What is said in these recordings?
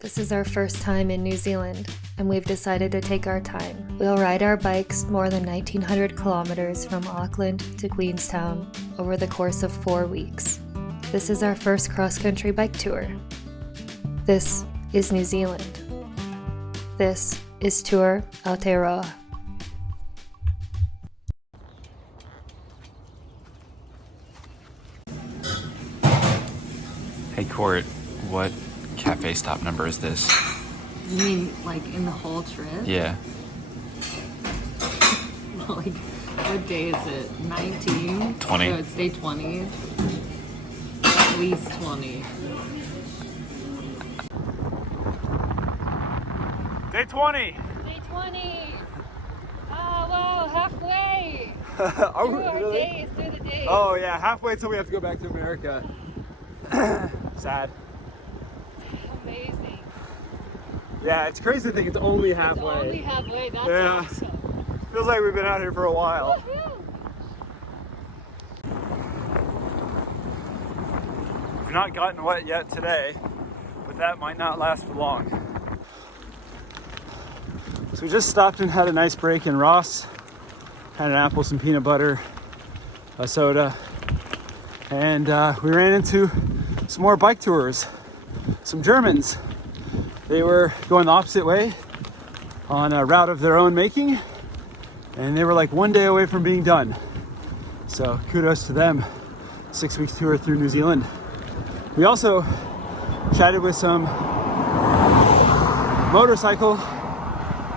This is our first time in New Zealand, and we've decided to take our time. We'll ride our bikes more than 1,900 kilometers from Auckland to Queenstown over the course of 4 weeks. This is our first cross-country bike tour. This is New Zealand. This is Tour Aotearoa. Hey Court, what cafe stop number is this? You mean like in the whole trip? Yeah. Like, what day is it? 19? 20. So it's day 20. At least 20. Day 20! Day 20! Oh, wow, halfway! Are we Through our really? days, through the days. Oh yeah, halfway till we have to go back to America. Sad. Amazing. Yeah, it's crazy to think it's only halfway. It's only halfway, that's Yeah. awesome. Feels like we've been out here for a while. Woohoo! We've not gotten wet yet today, but that might not last for long. So we just stopped and had a nice break in Ross. Had an apple, some peanut butter, a soda, and we ran into some more bike tours. Some Germans. They were going the opposite way on a route of their own making, and they were like 1 day away from being done. So kudos to them. 6-week tour through New Zealand. We also chatted with some motorcycle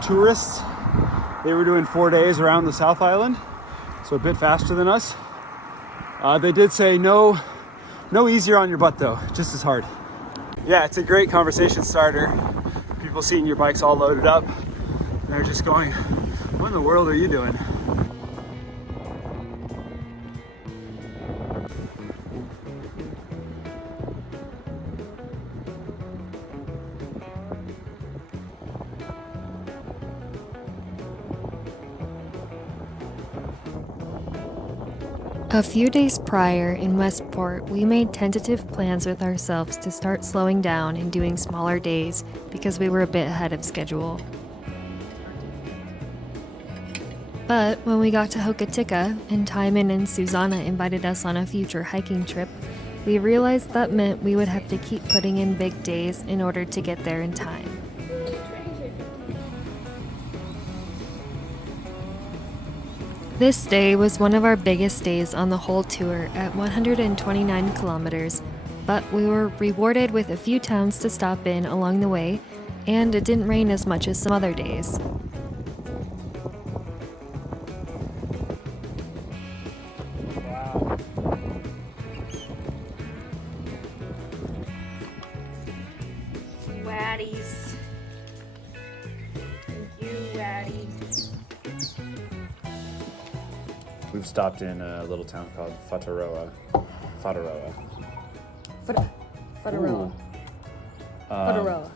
tourists. They were doing 4 days around the South Island, so a bit faster than us. They did say no easier on your butt though, just as hard. Yeah, it's a great conversation starter. People seeing your bikes all loaded up, and they're just going, what in the world are you doing? A few days prior in Westport, we made tentative plans with ourselves to start slowing down and doing smaller days because we were a bit ahead of schedule. But when we got to Hokitika and Thijmen and Suzanne invited us on a future hiking trip, we realized that meant we would have to keep putting in big days in order to get there in time. This day was one of our biggest days on the whole tour at 129 kilometers, but we were rewarded with a few towns to stop in along the way, and it didn't rain as much as some other days. Wow. Waddies. Thank you, waddies. We've stopped in a little town called Whataroa. Whataroa. Whataroa.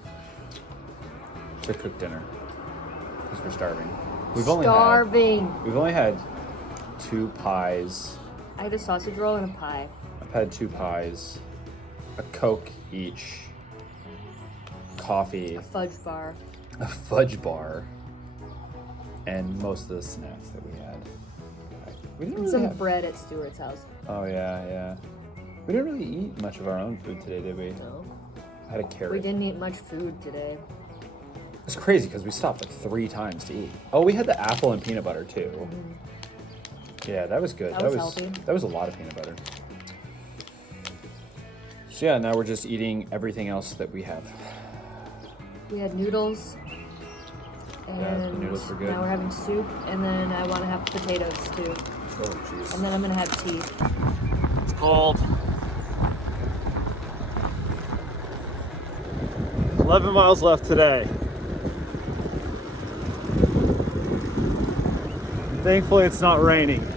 To cook dinner because we're starving. We've only had 2 pies. I had a sausage roll and a pie. I've had 2 pies, a Coke each, coffee, A fudge bar. a fudge bar, and most of the snacks that we had. We didn't And really some have... bread at Stuart's house. Oh yeah. We didn't really eat much of our own food today, did we? No. I had a carrot. We didn't eat much food today. It's crazy because we stopped like 3 times to eat. Oh, we had the apple and peanut butter too. Mm-hmm. Yeah, that was good. That was healthy. That was a lot of peanut butter. So yeah, now we're just eating everything else that we have. We had noodles. And Yeah, the noodles were good. now we're having soup, and then I want to have potatoes too. Oh jeez. And then I'm gonna have tea. It's cold. 11 miles left today. Thankfully it's not raining.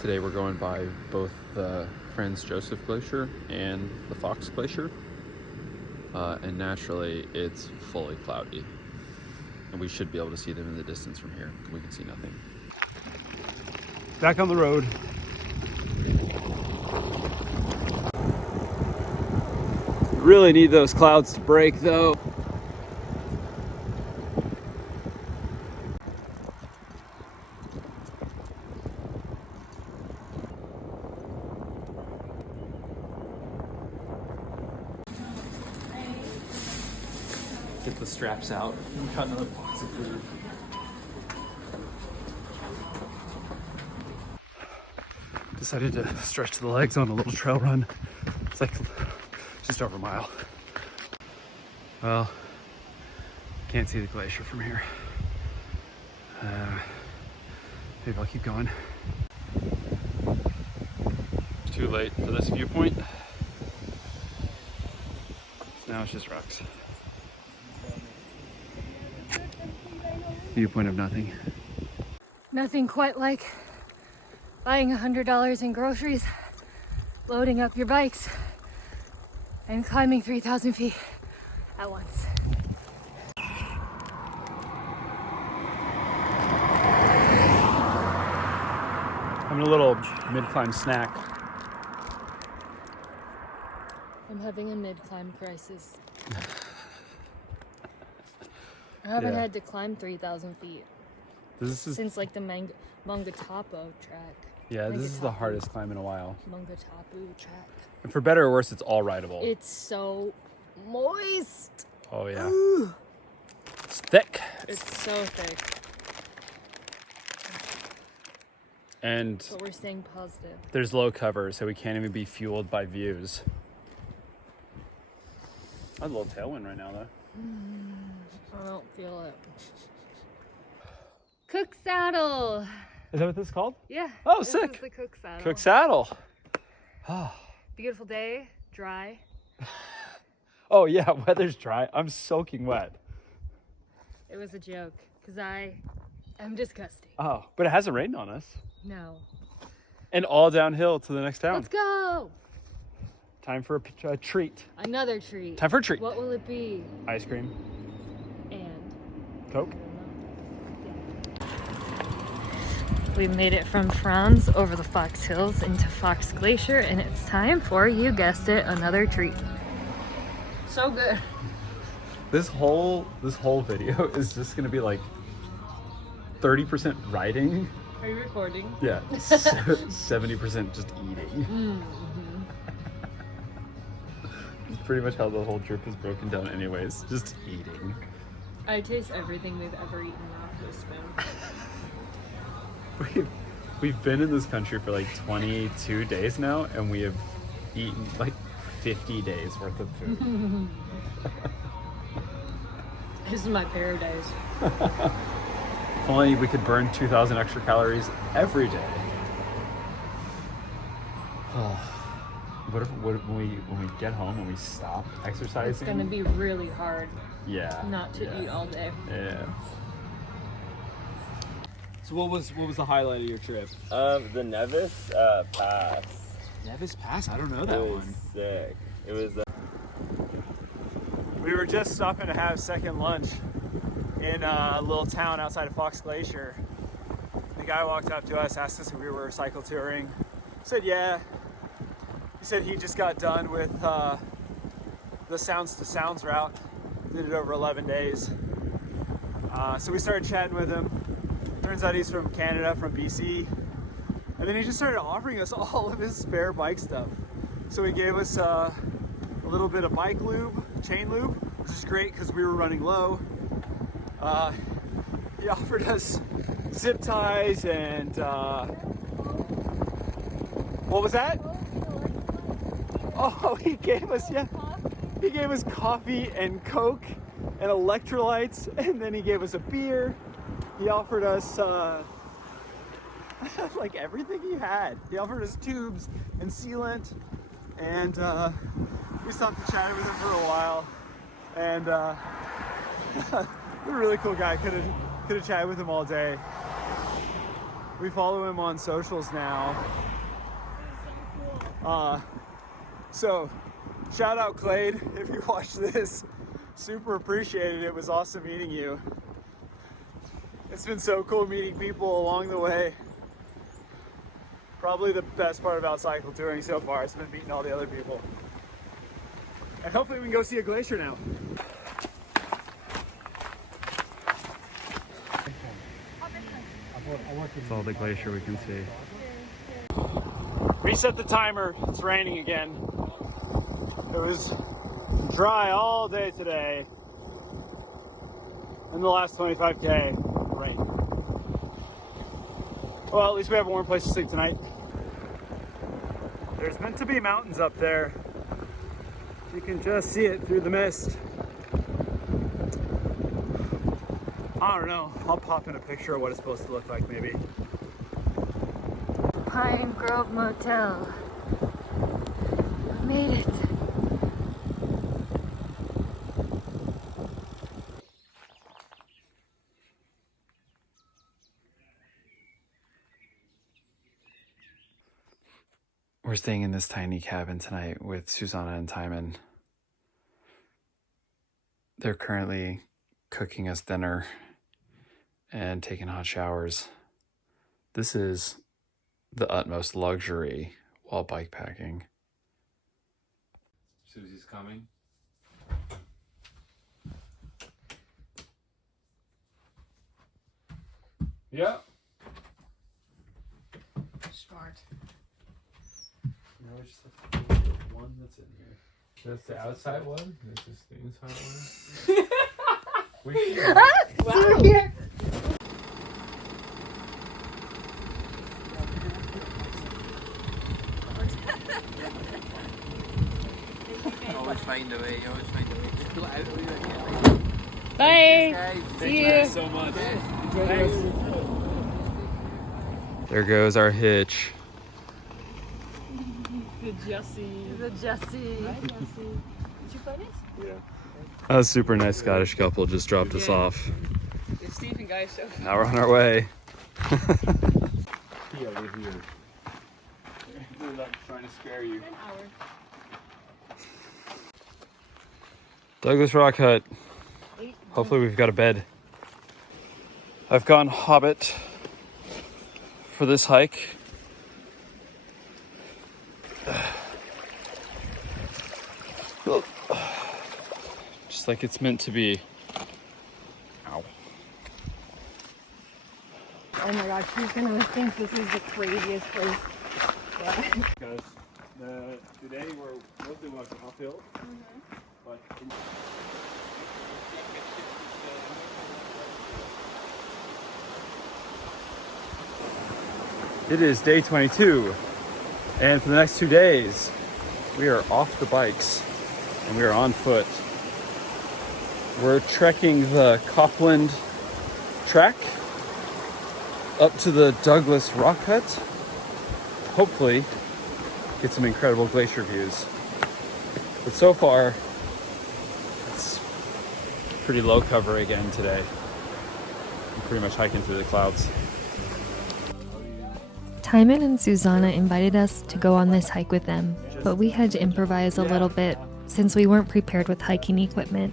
Today we're going by both the Franz Josef Glacier and the Fox Glacier. And naturally it's fully cloudy. And we should be able to see them in the distance from here. We can see nothing. Back on the road. Really need those clouds to break though. Get the straps out. We got another box of food. Decided to stretch the legs on a little trail run. It's like just over a mile. Well, can't see the glacier from here. Maybe I'll keep going. Too late for this viewpoint. Now it's just rocks. Viewpoint of nothing. Nothing quite like buying $100 in groceries, loading up your bikes, and climbing 3,000 feet at once. Having a little mid-climb snack. I'm having a mid-climb crisis. I haven't had to climb 3,000 feet since like the Mangatapu track. Yeah, this is the hardest climb in a while. Mangatapu track. And for better or worse, it's all rideable. It's so moist. Oh yeah. Ooh. It's thick. It's so thick. And but we're staying positive. There's low cover, so we can't even be fueled by views. I have a little tailwind right now, though. I don't feel it. Cook saddle. Is that what this is called? Yeah. Oh, this sick. Is the cook saddle. Cook saddle. Beautiful day, dry. Oh yeah, weather's dry. I'm soaking wet. It was a joke, because I am disgusting. Oh, but it hasn't rained on us. No. And all downhill to the next town. Let's go. Time for a treat. Another treat. Time for a treat. What will it be? Ice cream. And? Coke. We made it from Franz over the Fox Hills into Fox Glacier, and it's time for, you guessed it, another treat. So good. This whole video is just gonna be like 30% riding. Are you recording? Yeah. 70% just eating. Mm-hmm. It's pretty much how the whole trip is broken down anyways. Just eating. I taste everything we've ever eaten off this spoon. We've been in this country for like 22 days now, and we have eaten like 50 days worth of food. This is my paradise. If only we could burn 2,000 extra calories every day. What if when we get home and we stop exercising? It's gonna be really hard. Yeah. Not to eat all day. Yeah. So what was the highlight of your trip? The Nevis Pass. Nevis Pass? I don't know that It was one. sick. It was. We were just stopping to have second lunch in a little town outside of Fox Glacier. The guy walked up to us, asked us if we were cycle touring. Said yeah. He said he just got done with the Sounds to Sounds route. Did it over 11 days. So we started chatting with him. Turns out he's from Canada, from BC. And then he just started offering us all of his spare bike stuff. So he gave us a little bit of bike lube, chain lube, which is great because we were running low. He offered us zip ties and what was that? Oh, he gave us coffee and Coke and electrolytes, and then he gave us a beer. He offered us like everything he had. He offered us tubes and sealant, and we stopped to chat with him for a while. And a really cool guy. Could have chatted with him all day. We follow him on socials now. So shout out Clade if you watch this. Super appreciated it. It was awesome meeting you. It's been so cool meeting people along the way. Probably the best part about cycle touring so far has been meeting all the other people. And hopefully we can go see a glacier now. It's all the glacier we can see. Reset the timer. It's raining again. It was dry all day today. And the last 25K, rain. Well, at least we have a warm place to sleep tonight. There's meant to be mountains up there. You can just see it through the mist. I don't know. I'll pop in a picture of what it's supposed to look like, maybe. Pine Grove Motel. Made it. We're staying in this tiny cabin tonight with Suzanne and Thijmen. They're currently cooking us dinner and taking hot showers. This is the utmost luxury while bikepacking. Susie's coming. Yeah. Smart. No, we just have to do the one that's in here. That's the outside one. This is the inside one. We should. Wow. Here. Always find a way. Always find a way. Just pull it out of you again. Bye. See you. So much. There goes our hitch. The Jessie. The Jessie. Hi, Jessie. Did you find it? Yeah. A super nice Scottish couple just dropped us off. It's Steve and Guy show. Now we're on our way. He over here. They're like trying to scare you. An hour. Douglas Rock Hut. Hopefully we've got a bed. I've gone Hobbit for this hike. Just like it's meant to be. Ow. Oh my gosh, who's gonna think this is the craziest place? Yeah. Because today we're mostly walking uphill. But it is day 22, and for the next 2 days, we are off the bikes and we are on foot. We're trekking the Copland track up to the Douglas Rock Hut. Hopefully, get some incredible glacier views. But so far, it's pretty low cover again today. I'm pretty much hiking through the clouds. Thijmen and Suzanne invited us to go on this hike with them, but we had to improvise a little bit since we weren't prepared with hiking equipment.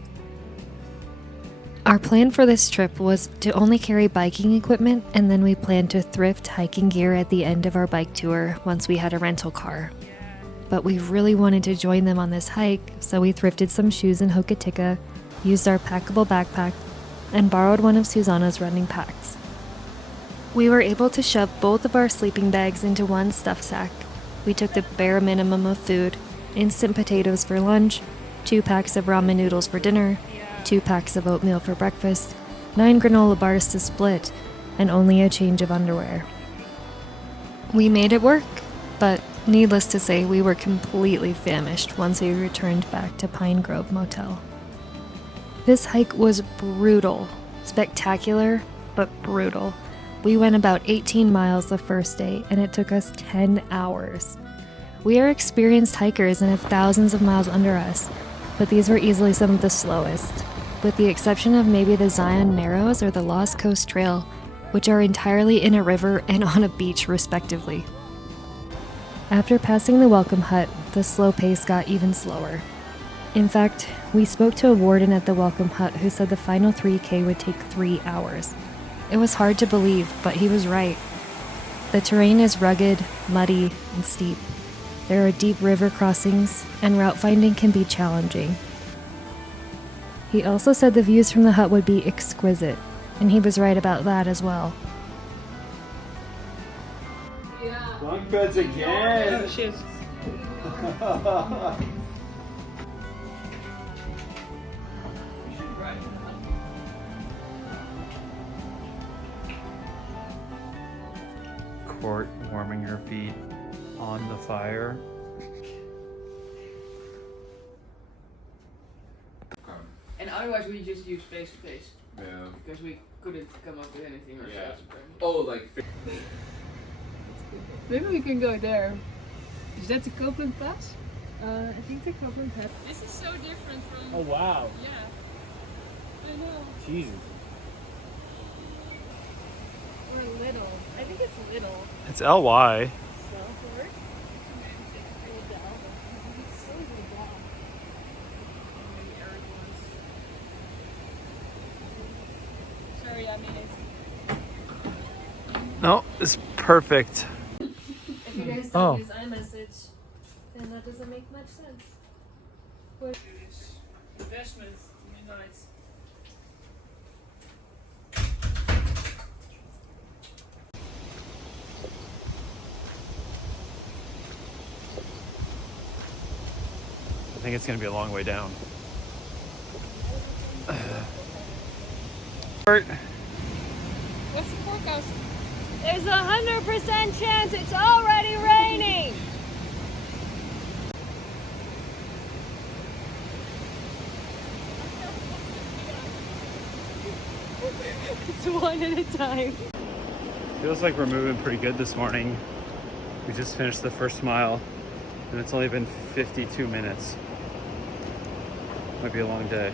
Our plan for this trip was to only carry biking equipment, and then we planned to thrift hiking gear at the end of our bike tour once we had a rental car. But we really wanted to join them on this hike, so we thrifted some shoes in Hokitika, used our packable backpack, and borrowed one of Susanna's running packs. We were able to shove both of our sleeping bags into one stuff sack. We took the bare minimum of food: instant potatoes for lunch, 2 packs of ramen noodles for dinner, 2 packs of oatmeal for breakfast, 9 granola bars to split, and only a change of underwear. We made it work, but needless to say, we were completely famished once we returned back to Pine Grove Motel. This hike was brutal, spectacular, but brutal. We went about 18 miles the first day, and it took us 10 hours. We are experienced hikers and have thousands of miles under us, but these were easily some of the slowest. With the exception of maybe the Zion Narrows or the Lost Coast Trail, which are entirely in a river and on a beach, respectively. After passing the welcome hut, the slow pace got even slower. In fact, we spoke to a warden at the welcome hut who said the final 3K would take 3 hours. It was hard to believe, but he was right. The terrain is rugged, muddy, and steep. There are deep river crossings, and route finding can be challenging. He also said the views from the hut would be exquisite, and he was right about that as well. Bunk beds again! Court warming her feet on the fire. And otherwise we just use face to face. Yeah. Because we couldn't come up with anything ourselves. Oh, like. Maybe we can go there. Is that the Copeland Pass? I think the Copeland Pass. This is so different from. Oh wow. Yeah. I know. Jesus. Or little. I think it's little. It's LY. Southward? Sorry, I mean it's. No, it's perfect. If you guys don't use iMessage, then that doesn't make much sense. Investments, nice. I think it's gonna be a long way down. What's the forecast? There's 100% chance it's already raining! It's one at a time. Feels like we're moving pretty good this morning. We just finished the first mile and it's only been 52 minutes. Might be a long day.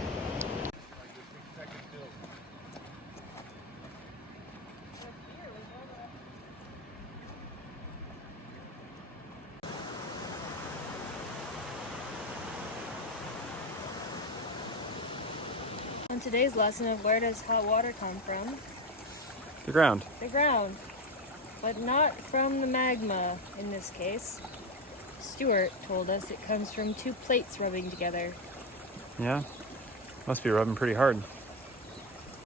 On today's lesson of where does hot water come from? The ground. The ground. But not from the magma in this case. Stuart told us it comes from 2 plates rubbing together. Yeah? Must be rubbing pretty hard.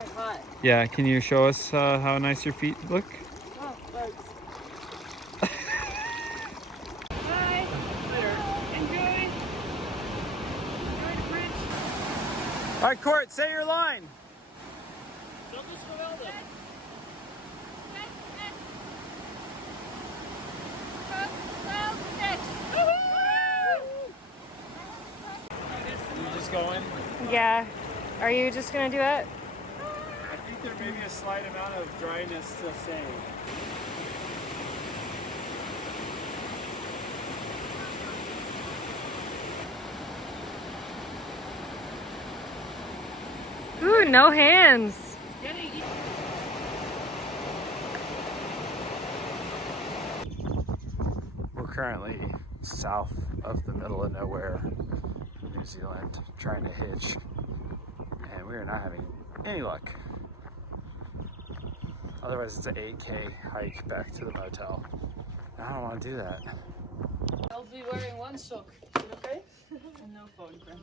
It's hot. Yeah, can you show us how nice your feet look? Oh, bugs. Bye. Enjoy. Enjoy the bridge. All right, Court, say your line. You just going? Yeah. Are you just gonna do it? I think there may be a slight amount of dryness still staying. Ooh, no hands. We're currently south of the middle of nowhere, New Zealand, trying to hitch, and we are not having any luck. Otherwise, it's an 8K hike back to the motel. I don't want to do that. I'll be wearing one sock. Is it okay? And no phone, friend.